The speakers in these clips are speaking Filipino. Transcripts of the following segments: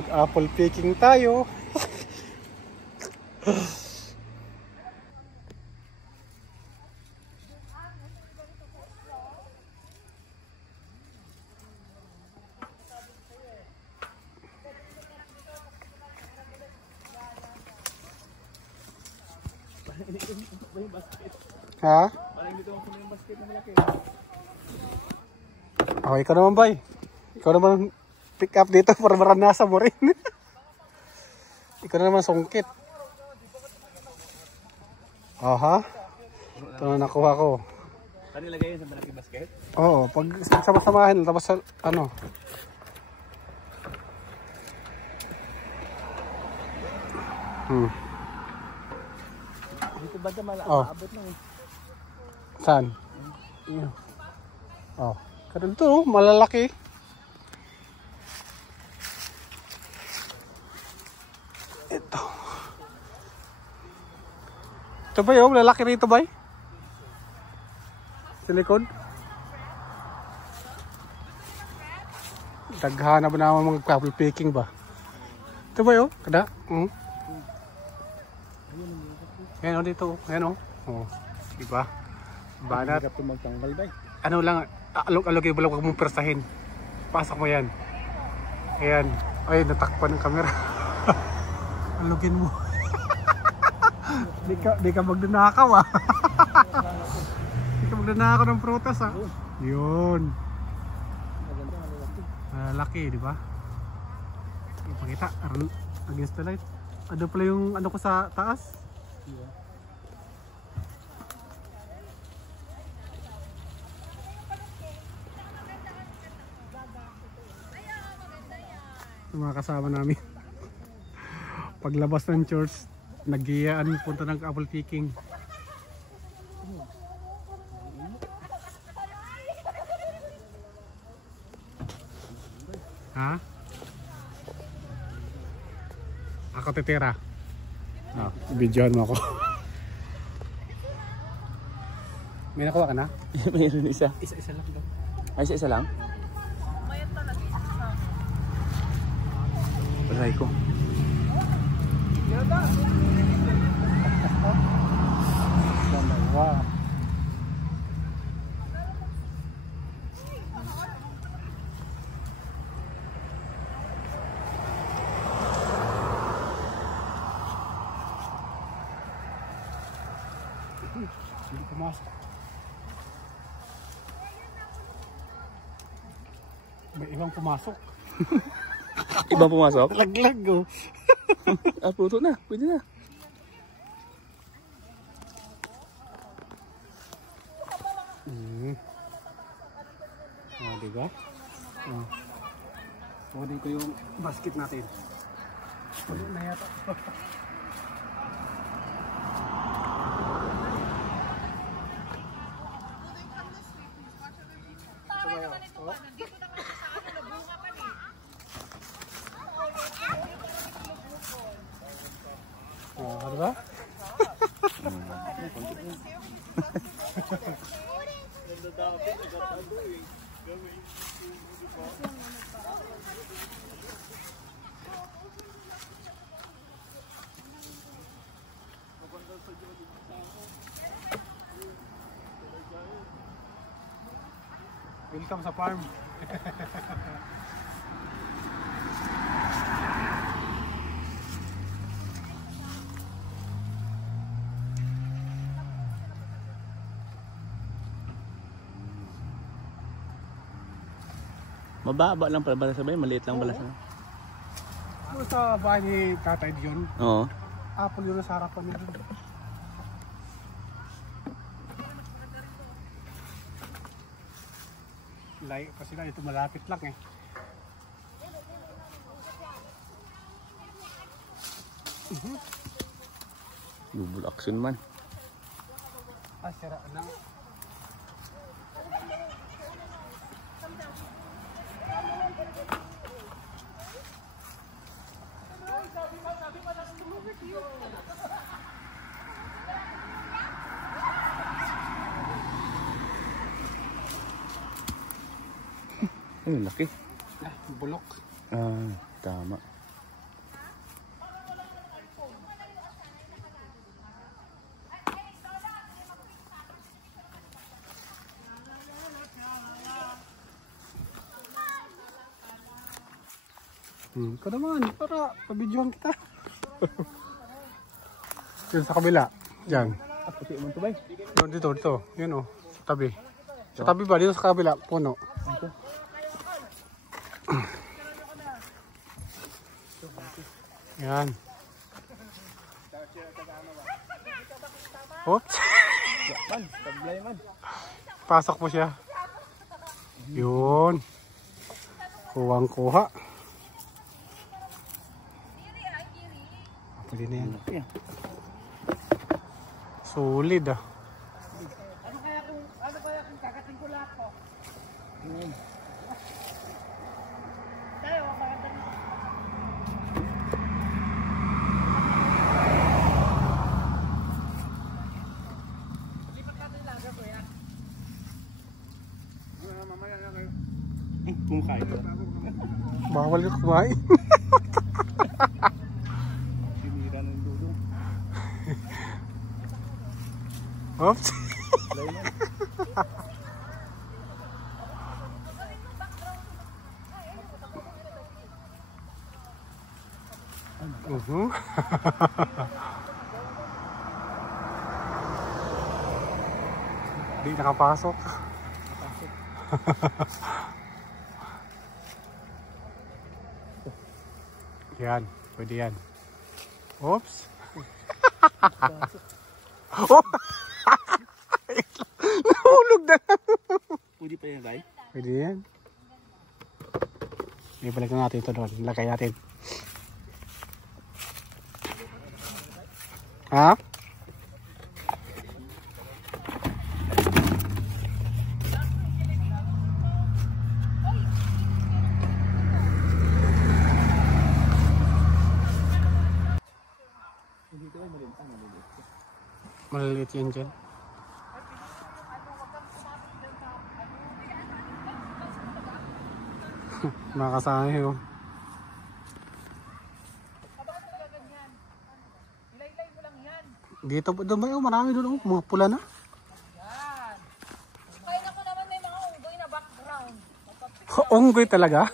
Mag-apple picking tayo. Ha? Parang dito ako yung basket na malaki. Oh, ikaw naman, bay. Ikaw naman pick up dito para maranasan mo rin. Ikaw naman sungkit. Oh, ha? Ito na nakuha ko. Saan nilagay yun sa malaki basket? Oo, pag sama-samahin, tapos ano. Dito ba ito maabot lang eh? Saan? Oh, karon to, malalaki. Ito. Ito ba yung lalaki rito ba? Sa likod? Daghana ba naman mga apple picking ba? Ito ba yung? Kada? Ayan o dito. Ayan o. Oh, diba? Banat. Hirap ito magtanggal ba? Ano lang, alog-alog yung bulak, huwag mong persahin. Pasok mo yan. Ayan. Ay, natakpan ng camera. Alugin mo. Di ka magdanakaw ah. Di ka magdanakaw ng prutas ah. Yun. Laki, di ba? Ipakita. Against the light. Ano pala yung ano ko sa taas? Yung mga kasama namin. Paglabas ng church, nag-iyaan punta ng apple picking. Ha? Ako titira. Oh, videoan mo ako. May nakuha ka na? Mayroon isa. Isa-isa lang daw. Ay, isa lang? Patay ko. Wow. Hindi pumasok. May ibang pumasok. Ibang pumasok? Laglag oh. Ah, puto na. Pwede na. Oh, diba? Oh. Kunin ko yung basket natin. Kunin na yata. Oh, diba? Welcome sa farm. Mababa lang pala bala sabay, maliit lang bala sabay. Ano sa bahay ni Tatay Dion? Oo. Apple yun sa harapan niya dun. Layo pa sila, ito malapit lang eh. Double action man. Ah, sira na. Ay, laki. Ah, bulok. Ah, tama. Ikaw naman, para pabidyohan kita. Yun sa kabila. Diyan. Puti mo ito ba? Doon, dito. Yun o. Sa tabi. Sa tabi ba? Dito sa kabila. Puno. Yan. Oops. Man, tablay man. Pasok mo siya. Yun. Kuwang-kuha. Pwede na yan. Solid ah. Ano kaya kung kakating ko lahat ko? Tayo, makakating ko. Lipat natin laga ko yan. Mamaya na kayo. Kumakain ko. Bawal ka kumain. Sinira ng dudong. Oops. Di nakapasok. Yan, pwede yan. Oops. Oh! Nahulog na. Pwede pa yan, guys? Pwede yan. Ibalik na natin ito doon. Lagay natin. Ha? Maliliit yan dyan. Nakasama yun. Dito po doon ba yun? Marami doon. Mga pula na. Kaya ako naman may mga unggoy na background. Unggoy talaga.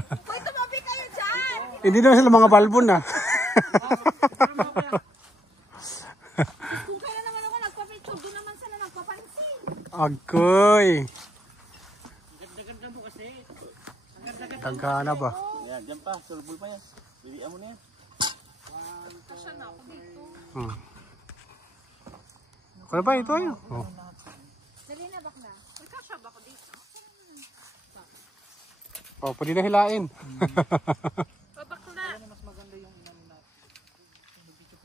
Hoy, tumabi kayo dyan! Hindi naman sila mga balbon na. Kung kaya naman ako nagpa-picture, doon naman sila nagpapansin. Agoy. Ganda-ganda mo kasi. Tagana ba? Yan, dyan pa. Surbol pa yan. Pilihan mo na yan. Kasya na ako dito. Ano ba ito? Oh. Dali na bakla. May kasya ba ako dito? Oh, pwede na hilain. O bakla.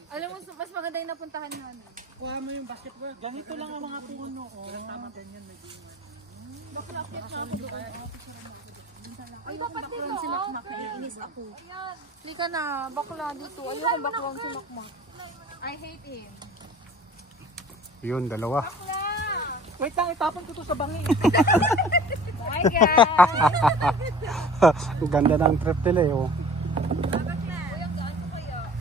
Alam mo, mas maganda yung napuntahan na ano. Kuha mo yung basketball. Ganito lang ang mga puno. Tama ganyan. May bunga. Bakla, akit na ako doon. Ay, dapat dito, oh. Naiinis ako. Ayan. Lika na, bakla dito. Ayoko bakla ang sinakmak. I hate him. Yun, dalawa. Bakla! Wait lang, itapon ko to sa bangi. Bye guys! Ang ganda ng trip nila eh. Oh. Bakla! Uy, ang gaan ko kaya.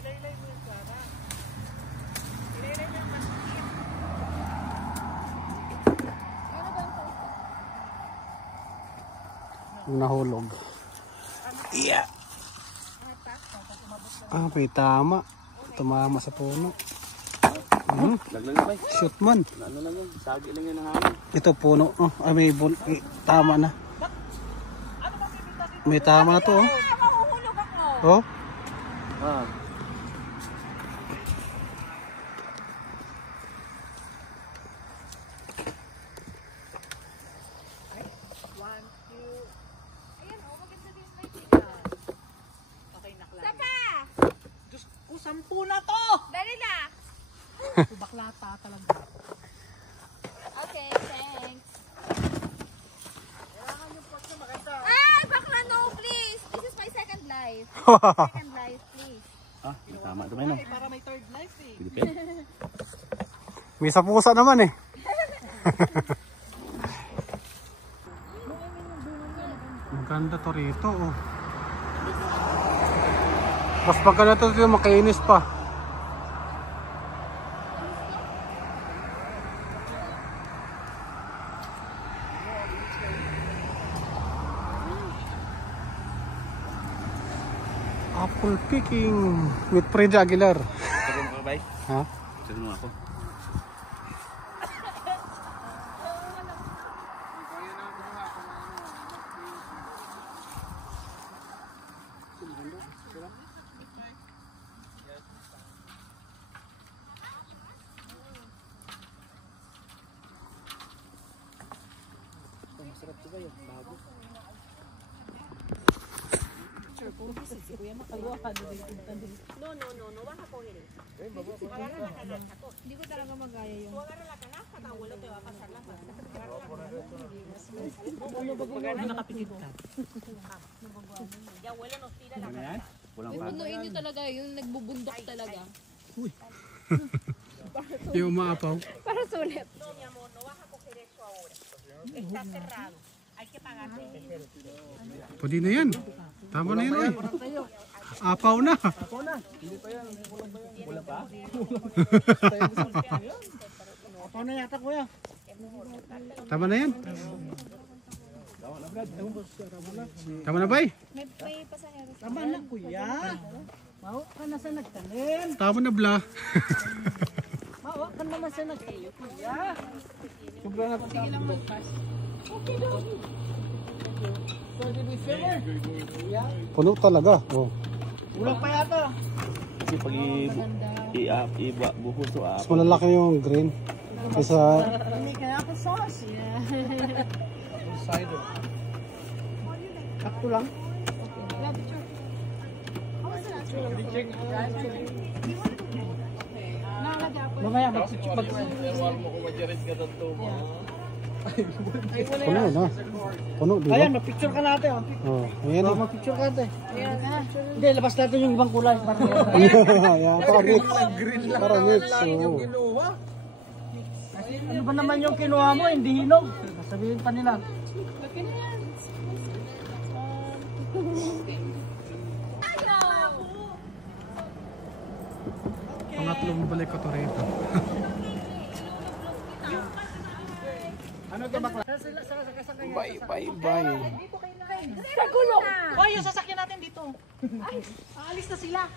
Ilaylay mo yung Clara. Ilaylay mo yung basket. Ano ba yung post? Yung nahulog. Yeah. Ah, may tama. Tumama sa puno. Laglag na ba? Shoot man. Ano lang yan? Sagi lang yan ng hangin. Ito puno. Oh, ay may tama na. May tama to. Oh. Mahuhulog ako! Oh. Ah. Ayan, oh, maganda din yung light. Okay, nakla. Sapa! Diyos ko, 10 na to! Dali na! Baklata talaga. Okay, thanks. Ay, bakla, no, please! This is my second life. Second life, please. Ah, tama ito ba yun? Para may third life eh. Pwede pa yan. May sapusa naman eh. Ang ganda to rito. Oh. Mas maganda to dito, makainis pa. Apple picking with Freddy Aguilar. Turo mo ka, bay? Ha? Turo mo ako. Hindi ko talaga magaya yung... Ano yan? Walang pa. Punuin nyo talaga, yung nagbubundok talaga. Yung umaapaw. Para sulit. Pwede na yan. Tama na yan ay. Apaw na. Apaw na yata kuya. Tama na yan. Tama na ba eh? May pasahero. Tama na kuya. Mawa ka na sa nagtanim. Tama na bla. Mawa ka naman sa nagtanim kuya. Puno talaga. Oh. Ulang pa yata. Kasi pag iba buhos o Mas malalaki yung green. Kaysa Hindi kaya ako sauce. Sakto lang. Mamaya puno na. Puno, di ba? Ayan, mag-picture ka natin. Oh, ayan na. Mag-picture ka natin. Hindi, labas natin yung ibang kulay. Ayan, para mix. Para mix. Oh. Ano ba naman yung kinuha mo? Hindi hinog. Sabihin pa nila. Pangatlong balik ko to rito. Bye, bye, bye. Sa gulong! Hoy, yung sasakyan natin dito. Aalis na sila.